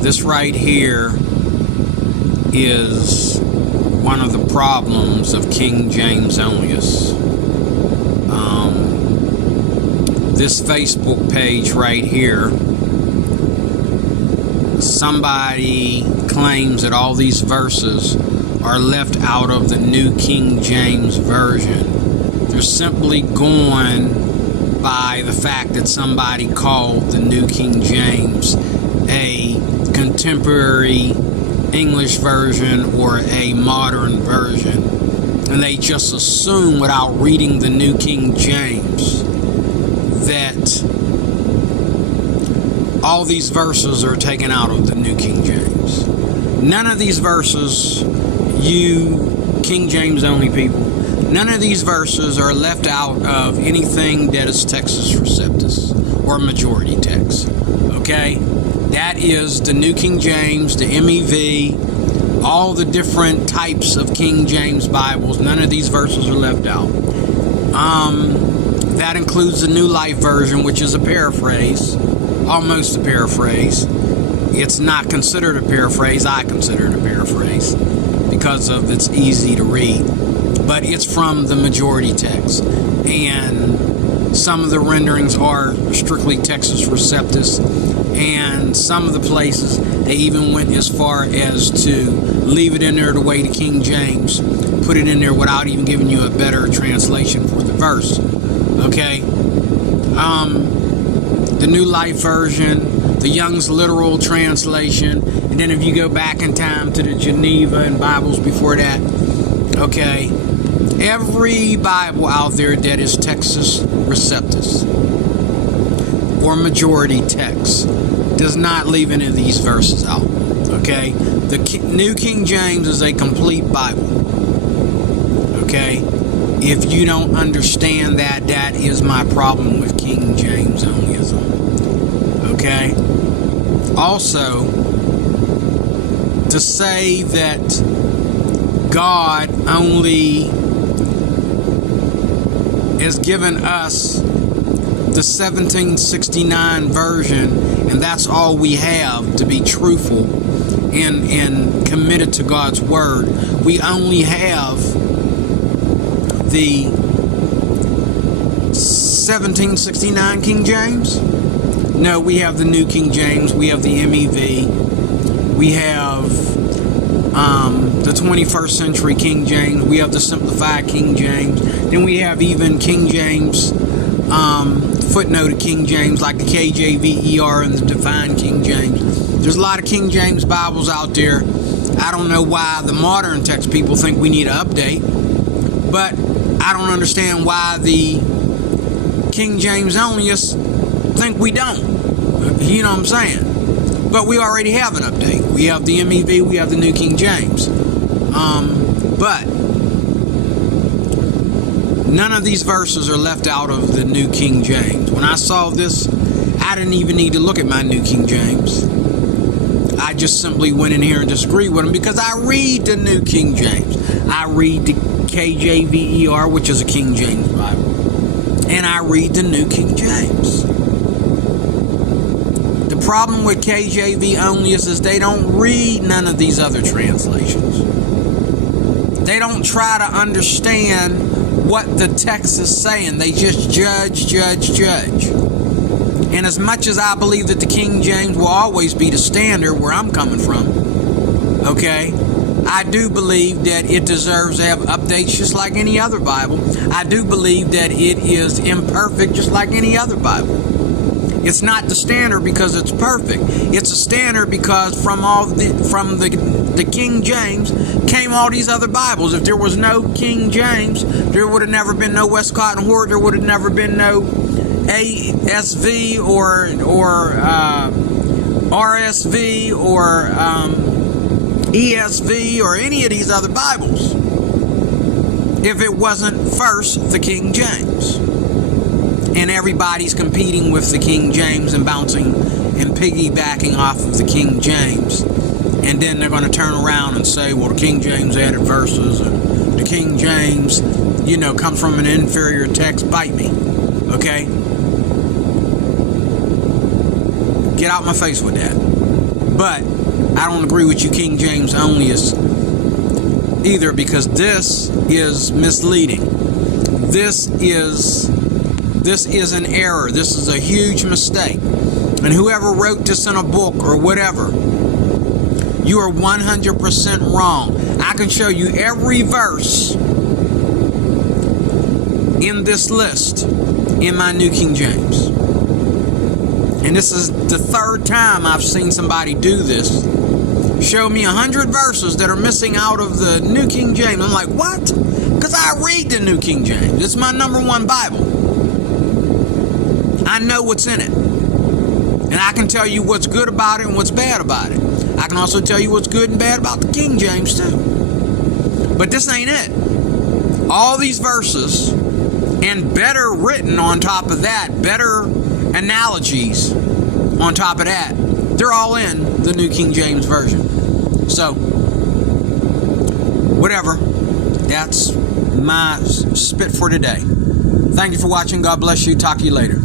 This right here is one of the problems of KJV-Onlyists. This Facebook page right here, somebody claims that all these verses are left out of the New King James Version. They're simply going by the fact that somebody called the New King James a contemporary English version or a modern version, and they just assume without reading the New King James that all these verses are taken out of the New King James. None of these verses, you King James only people, none of these verses are left out of anything that is Textus Receptus or majority text. Okay? That is the New King James, the MEV, all the different types of King James Bibles. None of these verses are left out. That includes the New Life Version, which is a paraphrase, almost a paraphrase. It's not considered a paraphrase. I consider it a paraphrase because of it's easy to read. But it's from the majority text. And some of the renderings are strictly Textus Receptus. And some of the places, they even went as far as to leave it in there the way the King James put it in there without even giving you a better translation for the verse. Okay? The New Life Version, the Young's Literal Translation, and then if you go back in time to the Geneva and Bibles before that, okay, every Bible out there that is Textus Receptus or majority text does not leave any of these verses out. Okay, the New King James is a complete Bible. Okay, if you don't understand that, that is my problem with KJV-Onlyism. Okay, also to say that God only has given us the 1769 version, and that's all we have to be truthful and committed to God's word. We only have the 1769 King James? No, we have the New King James, we have the MEV, we have the 21st century King James, we have the simplified King James, then we have even King James, footnoted King James, like the KJV-ER and the Divine King James. There's a lot of King James Bibles out there. I don't know why the modern text people think we need an update, but I don't understand why the KJV-Onlyists think we don't. You know what I'm saying? But we already have an update. We have the MEV, we have the New King James. But none of these verses are left out of the New King James. When I saw this, I didn't even need to look at my New King James. I just simply went in here and disagreed with him because I read the New King James. I read the KJV-ER, which is a King James Bible. And I read the New King James. The problem with KJV-Onlyists is they don't read none of these other translations. They don't try to understand what the text is saying. They just judge. And as much as I believe that the King James will always be the standard where I'm coming from, okay, I do believe that it deserves to have updates just like any other Bible. I do believe that it is imperfect just like any other Bible. It's not the standard because it's perfect. It's a standard because from the King James came all these other Bibles. If there was no King James, there would have never been no Westcott and Hort. There would have never been no ASV or RSV or ESV or any of these other Bibles if it wasn't first the King James. And everybody's competing with the King James and bouncing and piggybacking off of the King James. And then they're going to turn around and say, well, the King James added verses, and the King James, you know, comes from an inferior text. Bite me. Okay? Get out my face with that. But I don't agree with you King James Onlyists either, because this is misleading. This is an error. This is a huge mistake. And whoever wrote this in a book or whatever, you are 100% wrong. I can show you every verse in this list in my New King James. And this is the third time I've seen somebody do this. Show me 100 verses that are missing out of the New King James. I'm like, what? Because I read the New King James. It's my #1 Bible. I know what's in it. And I can tell you what's good about it and what's bad about it. I can also tell you what's good and bad about the King James too. But this ain't it. All these verses, and better written on top of that, better analogies on top of that, they're all in the New King James Version. So, whatever. That's my spit for today. Thank you for watching. God bless you. Talk to you later.